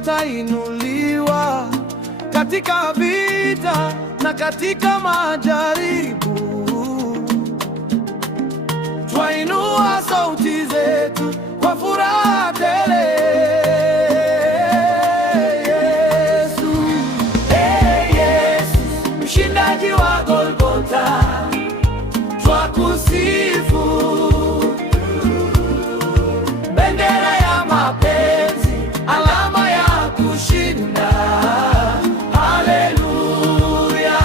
atainuliwa katika vita na katika majaribu. Twainua sauti zetu kwa furaha tele. Yesu, hey Yesu, mshindaji wa Golgotha, twakusifu. Bendera ya mapenzi, alama ya kushinda. Haleluya,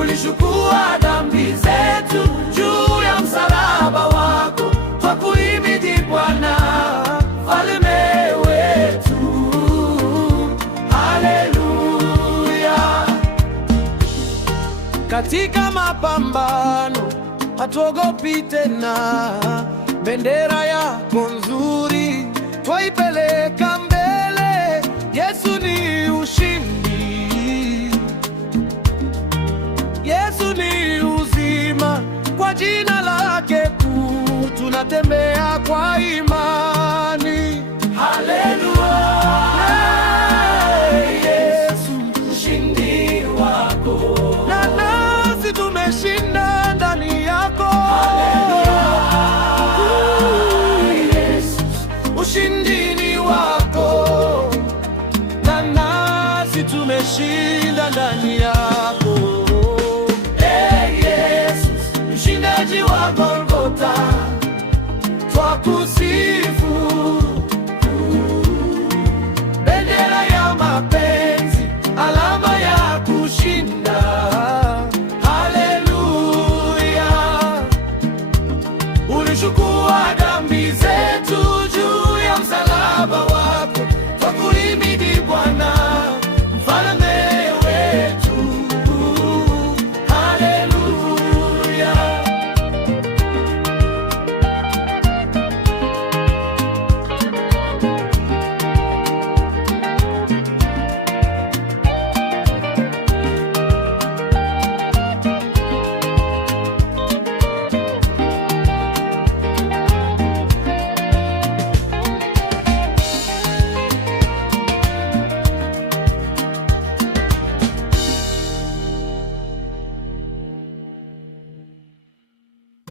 ulichukua dhambi zetu juu ya msalaba wako. Twakuhimidi Bwana, Mfalme wetu. Haleluya, katika mapambano hatuogopi tena. Bendera yako nzuri twaipeleka mbele. Yesu ni ushindi, Yesu ni uzima. Kwa jina lake kuu tunatembea kwa imani. Haleluya, Yesu ushindi wako, na nasi tumeshinda ndani yako. Ushindi ni wako, na nasi tumeshinda ndani yako. Hey Yesu, mshindaji wa Golgotha, twakusifu.